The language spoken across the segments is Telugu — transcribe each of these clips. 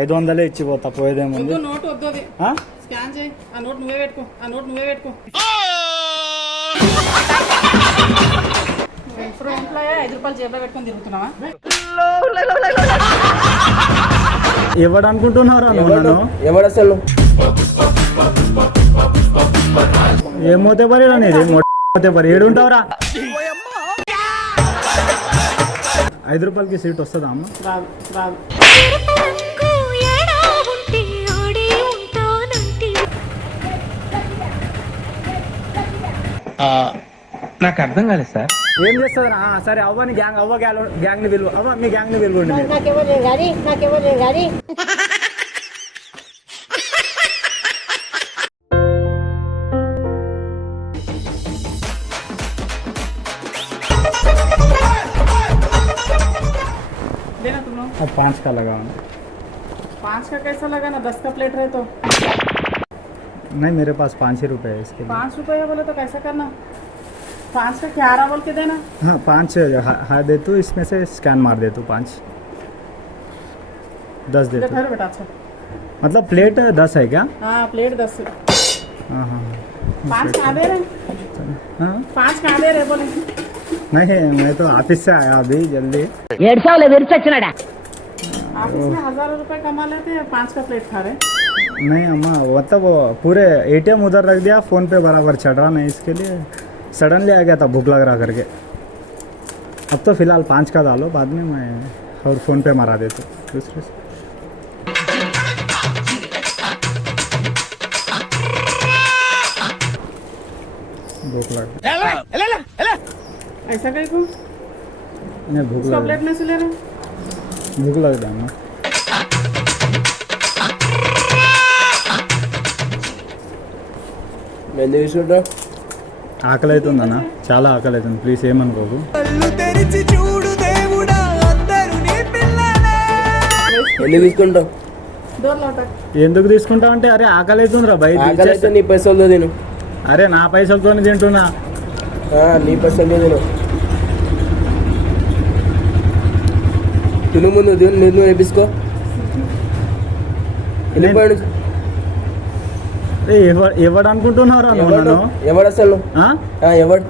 500 ఇచ్చిపోతా పోయేదేముంది. నోట్ వద్దు, అది స్కాన్ చేయి. ఆ నోట్ నువ్వే పెట్టుకో, ఆ నోట్ నువ్వే పెట్టుకో. ఇప్పుడు ఎంప్లాయ్ 5 రూపాయలు జేబులో పెట్టుకొని తిరుగుతున్నావా? ఎవడు అనుకుంటున్నారా నువ్వు? ఎవడు అసలు ఏమోతే పరి అనేది మోతే పరి ఏడుంటావురా? 5 రూపాయలకి సీట్ వస్తుందా అమ్మ? రాదు రాదు. నాకు అర్థం కాలేదు సార్. ఏం చేస్తుందా? సరే అవ్వని గ్యాంగ్, అవ్వ గ్యాంగ్ ని పిలువు. అవ్వ మీ గ్యాంగ్ ని పిలువండి. देना तुम लोग। अब 5 का लगा। 5 का कैसा लगा ना? 10 का प्लेट रहे तो नहीं, मेरे पास 5 ही रुपए है इसके लिए। 5 रुपये बोले तो कैसा करना? 5 का 11 बोल के देना। हाँ 5 हाँ दे तू, इसमें से स्कैन मार दे तू 5 10 दे तू। बेटा अच्छा, मतलब प्लेट 10 है क्या? हाँ प्लेट 10। हाँ हाँ 5 कहाँ दे रहे? हाँ 5 कहाँ दे रहे बोले? नहीं, मैं तो ऑफिस से आया अभी जल्दी। ऑफिस में 1000 रुपए कमा लेते हैं, 5 का प्लेट खा रहे। नहीं अम्मा, मतलब वो पूरे ATM उधर रख दिया, फ़ोन पे बराबर चढ़ रहा नहीं, इसके लिए सडनली आ गया था, भूख लग रहा करके। अब तो फ़िलहाल 5 का डालो, बाद में मैं और फ़ोन पे मरा देता दूसरे से। भूख लग ऐसा कहीं को नहीं, भूख लग प्लेट में से ले रहे? भूख लग रहा है। ఆకలి అవుతుందన్నా, చాలా ఆకలి అవుతుంది, ప్లీజ్ ఏమనుకోకు. ఎందుకు తీసుకుంటావు అంటే, అరే ఆకలి అవుతుందిరా బయట. నీ పైసలు తిను. అరే నా పైసలతో తింటున్నా. నీ పైసలు తిను. తిను ముందు తిను, నేను వేపించుకో. ఎవడు అనుకుంటున్నారా నువ్వు నన్ను? ఎవడు అసలు? ఎవడు?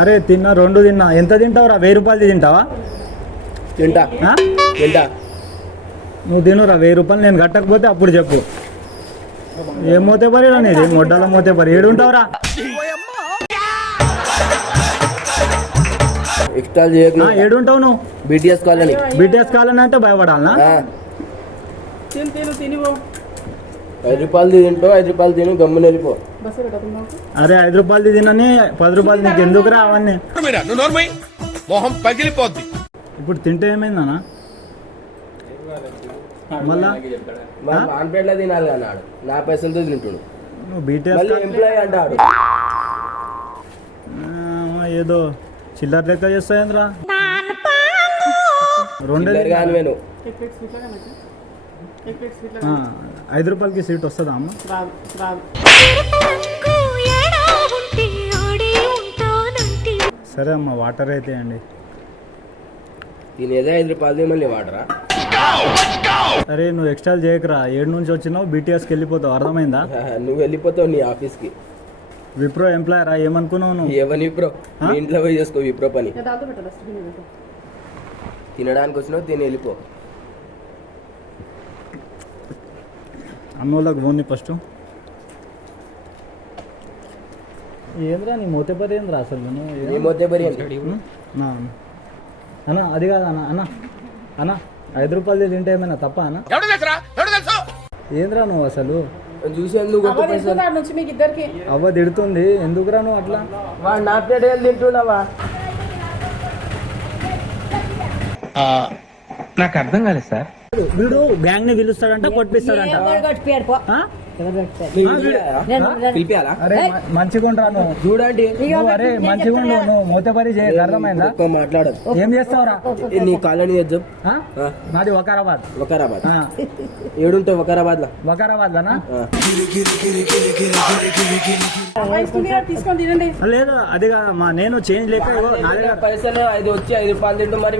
అరే తిన్నా, 2 తిన్నా. ఎంత తింటావురా? 1000 రూపాయలు తింటావా? తింటా తింటా. నువ్వు తినురా, 1000 రూపాయలు నేను కట్టకపోతే అప్పుడు చెప్పు. ఏం మోతే పరి అనేది, మొడ్డల మోతే పరి. ఏడుంటావురా? ఎక్స్ట్రా ఏడుంటావు నువ్వు? BTS colony. BTS కాలనీ అంటే భయపడాలనా? తిను తినివో. 5 రూపాయలు తింటో, 5 రూపాయలు తిను, గమ్మున వెళ్ళిపో. అరే 5 రూపాయలు తినని 10 రూపాయలు నీకు ఎందుకురా అవన్నీ? మొహం పగిలిపోద్ది. ఇప్పుడు తింటే ఏమైందన్నా మళ్ళా? ఆన్పేట్లో తినాలి అన్నాడు, నా పైసలతో తింటుడు. నువ్వు BTS ఎంప్లాయీ అంటాడు. ఏదో చిల్లర లెక్క చేస్తాయింద్రా. 5 రూపాయలకి సీట్ వస్తుందా అమ్మ? రాదు రాదు. సరే అమ్మ, వాటర్ అయితే అండి. తినేదే 5 రూపాయలు, మళ్ళీ వాటరా? అరే నువ్వు ఎక్స్ట్రా చేయకరా. 7 నుంచి వచ్చినావు, BTSకి వెళ్ళిపోతావు, అర్థమైందా? నువ్వు వెళ్ళిపోతావు నీ ఆఫీస్కి. విప్రో ఎంప్లాయ్ రా, ఏమనుకున్నావు నువ్వు? ఏమని విప్రో? మీ ఇంట్లో పోయి చేసుకో విప్రో పని. తినడానికి వచ్చినావు, తిని వెళ్ళిపో. అన్నోళ్ళకి పోనీ ఫస్ట్. ఏంద్రా నీ మోతే పరి ఏంద్రా అసలు? నీ మోతే పరి అన్న అది కాదు అన్న. అన్న అన్న 5 రూపాయలు తింటే ఏమైనా తప్ప అన్న? ఏంద్రా నువ్వు అసలు? చూసేందుకు అవ్వ తిడుతుంది, ఎందుకురా నువ్వు అట్లా? నా ప్లేట్ తింటున్నావా? నాకు అర్థం కాలేదు సార్. వీడు గ్యాంగ్ ని పిలుస్తాడంట, కొట్టిస్తాడంట. పిలిపియాలా అరే మంచిగా ఉండరా చూడండి నువ్వు అరే మంచిగా ఉండు నువ్వు మూతపరి చేయ అర్థమైందా ఎక్కువ మాట్లాడదు ఏం చేస్తావురా నీ కాలనీ తెచ్చు ఆ? నాది వకారాబాద్ వకారాబాద్ ఆ, ఏడుంటావు వకారాబాద్ లో వకారాబాద్ లోనా తీసుకొని తినండి. లేదు అది కాదమ్మా నేను చేంజ్ లేక ఇగో నా దగ్గర పైసలు 5 వచ్చి 5 రూపాయలు తింటూ మరి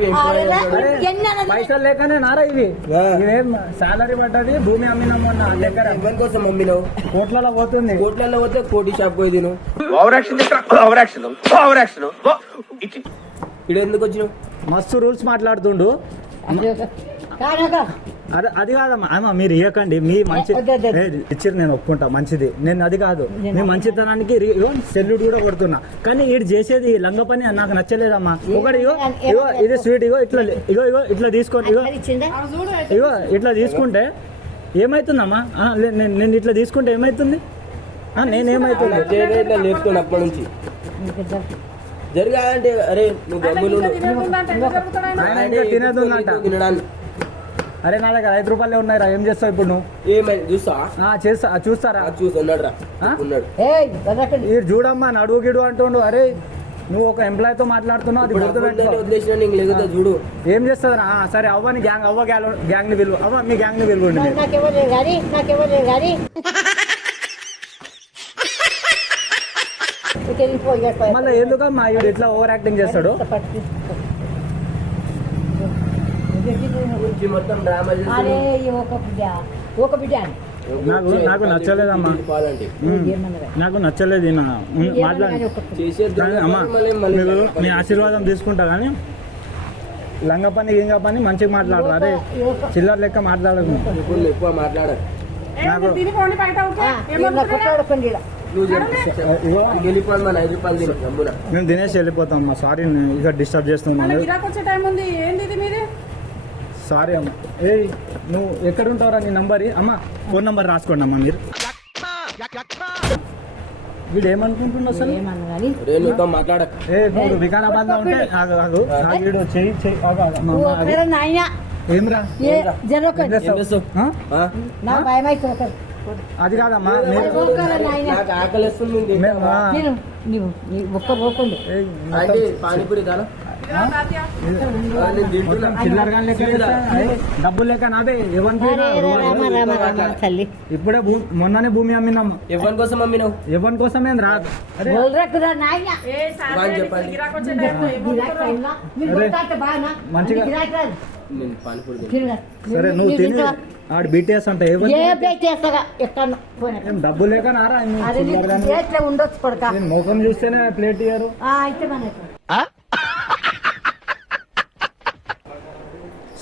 పైసలు లేకనే నారా ఇవి ఇవేం సాలరీ పడ్డది భూమి అమ్మినాము నా దగ్గర ఎవరి కోసం అమ్మినావు కోట్లలో పోతుంది కోట్లలో పోతే కోటి షాప్ పోయి తిను ఓవర్ యాక్షన్ ఇక్కడ ఎందుకు వచ్చినావు మస్తు రూల్స్ మాట్లాడుతుండు అదే అది కాదమ్మా అమ్మ మీరు ఇవ్వకండి మీ మంచి ఇచ్చారు నేను ఒప్పుకుంటా మంచిది నేను అది కాదు మీ మంచితనానికి సెల్యూట్ కూడా కొడుతున్నా కానీ వీడు చేసేది లంగ పని నాకు నచ్చలేదమ్మా ఒకటి ఇగో ఇగో ఇది స్వీట్ ఇగో ఇట్లా ఇగో ఇగో ఇట్లా తీసుకోండి ఇగో అవి చూడు ఇగో ఇట్లా తీసుకుంటే ఏమైతుందమ్మా నేను ఇట్లా తీసుకుంటే ఏమైతుంది నేనేమైతుంది ఇట్లా నేర్చుకుని అప్పటి నుంచి జరగాలంటే అరే నువ్వు గమ్ములు ఆయన ఇంకా తినేది ఉందంట తినడానికి అరే నా దగ్గర 5 రూపాయలే ఉన్నాయిరా ఏం చేస్తావు ఇప్పుడు నువ్వు ఏమైంది చూస్తా చూస్తారా చూసి ఉన్నాడు రా ఉన్నాడు మీరు చూడమ్మా నడువు గిడు అంటుండు అరే నువ్వు ఒక ఎంప్లాయీతో మాట్లాడుతున్నావు అది గుర్తుపెట్టుకో వదిలేసిన నీకు లేదు చూడు ఏం చేస్తుందిరా సరే అవ్వని గ్యాంగ్ అవ్వ గ్యాంగ్ ని పిలువు అవ్వ మీ గ్యాంగ్ ని పిలువండి మళ్ళీ ఎందుకమ్మా వీడు ఇట్లా ఓవర్ యాక్టింగ్ చేస్తాడు వచ్చి మొత్తం డ్రామా నాకు నచ్చలేదమ్మా నాకు నచ్చలేదు మాట్లాడి అమ్మా మీరు మీ ఆశీర్వాదం తీసుకుంటా కానీ లంగ పని గింగ పని మంచిగా మాట్లాడరు అరే చిల్లర లెక్క మాట్లాడదు ఎక్కువ మాట్లాడదు తినిపోండి బయట వెళ్ళిపోండి మన 5 రూపాయలు తిను గమ్మున మేము తినేసి వెళ్ళిపోతాం సారీ ఇక డిస్టర్బ్ చేస్తున్నాను గిరాకు వచ్చే టైం ఉంది. ఏంది ఇది మీది? సారీ అమ్మ ఏ నువ్వు ఎక్కడ ఉంటావురా నీ నంబర్ అమ్మా ఫోన్ నంబర్ రాసుకోండి అమ్మా మీరు వీడు ఏమనుకుంటున్నా అసలు నీతో మాట్లాడక ఇప్పుడు వికారాబాద్ లో ఉంటే వీడు చెయ్యి ఏమిరా అది కాదమ్మా నాకు ఆకలిస్తుంది పానీపూరి దానా డబ్బులు లేక నాదే ఇప్పుడే మొన్ననే భూమి అమ్మినాం ఎవరి కోసం అమ్మినావు ఎవరి కోసం ఏం రాదు గిరాకు వచ్చే టైం మంచిగా నేను పానీపూరి సరే నువ్వు తిని ఆడు బీటీఎస్ అంటే డబ్బులు లేక నారా ఉండొచ్చు కొడక ముఖం చూస్తేనే ప్లేట్ ఇయ్యారు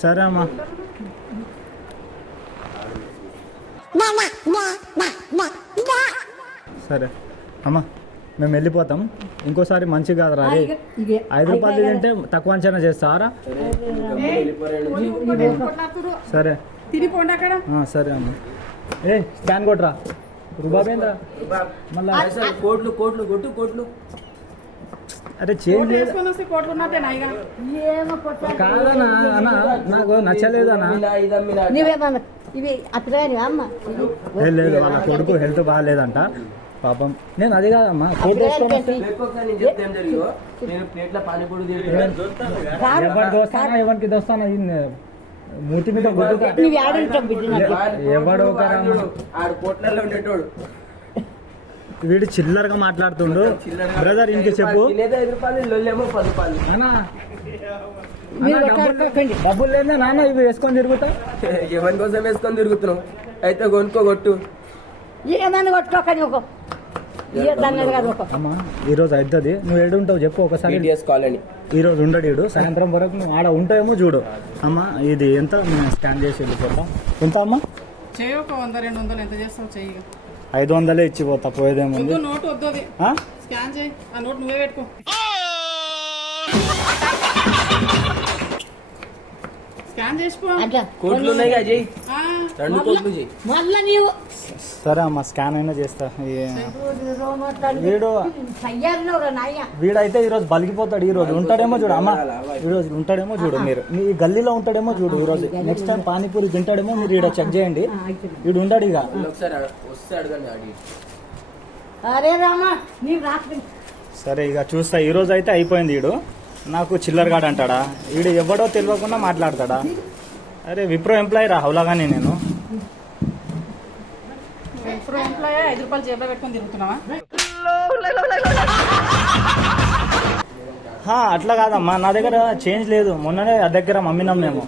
సరే అమ్మా సరే అమ్మా మేము వెళ్ళిపోతాం ఇంకోసారి మంచిగా కాదురా అరే 5 రూపాయలు తింటే తక్కువ అంచనా చేస్తారా సరే తినిపోండి అక్కడ. సరే అమ్మా ఏ స్కాన్ కొట్రా రూబాబేంద్రా మళ్ళా కోట్లు కోట్లు కొట్టు కోట్లు అరే చేంజ్ లేదు వేసుకొని వస్తే కోట్లు ఉన్నట్టేనా ఇక? కాదనా అన్న నాకు నచ్చలేదు అన్న లేదు వాళ్ళ కొడుకు హెల్త్ బాగాలేదంట పాపం నేను అది కాదమ్మా ఫోటో ఎవరి దోస్తానా ఎవరికి దోస్తానా మూతి మీద ఎవడో వీడు చిల్లరగా మాట్లాడుతుండు బ్రదర్ ఇంక చెప్పు డబ్బులు లేదా నాన్న ఇవి వేసుకొని తిరుగుతా ఎవరి కోసం వేసుకొని తిరుగుతున్నావు అయితే కొనుక్కో కొట్టు ఏమని కొట్టుకోకని ఒక అమ్మా ఈరోజు అవుతుంది నువ్వు ఏడు ఉంటావు చెప్పు ఒకసారి కాలనీ ఈరోజు ఉండడు ఈడు సాయంత్రం వరకు నువ్వు ఆడ ఉంటాయేమో చూడు అమ్మా ఇది ఎంత నేను స్కాన్ చేసి వెళ్ళిపోతా ఎంత అమ్మా చెయ్యి ఒక 100-200 ఎంత చేస్తావు చెయ్యి 500 ఇచ్చిపోతా పోయేదేముంది నోట్ వద్దు అది స్కాన్ చేయి ఆ నోట్ నువ్వే పెట్టుకో స్కాన్ చేసుకో కోట్లు ఉన్నాయి అజయ్ 2 కోట్లు చేయి మళ్ళీ నీవు సరే అమ్మ స్కాన్ అయినా చేస్తా వీడు వీడైతే ఈరోజు బలిగిపోతాడు. ఈ రోజు ఉంటాడేమో చూడు అమ్మ, ఈ రోజు ఉంటాడేమో చూడు మీరు, మీ గల్లీలో ఉంటాడేమో చూడు. ఈ రోజు నెక్స్ట్ టైం పానీపూరి తింటాడేమో, మీరు ఈడ చెక్ చేయండి. వీడు ఉంటాడు ఇక. ఒకసారి వస్తే అడగండి అడిగి. అరే రామా నీ రాత్రి సరే ఇక చూస్తా. ఈ రోజు అయితే అయిపోయింది. వీడు నాకు చిల్లరగాడు అంటాడా, వీడు ఎవడో తెలియకుండా మాట్లాడతాడా. అరే విప్రో ఎంప్లాయీ రా హౌలాగానే నేను. ఇప్పుడు ఎంప్లాయ్ 5 రూపాయలు జేబులో పెట్టుకొని తిరుగుతున్నావా? అట్లా కాదమ్మా, నా దగ్గర చేంజ్ లేదు. మొన్ననే ఆ దగ్గర అమ్మినాం మేము.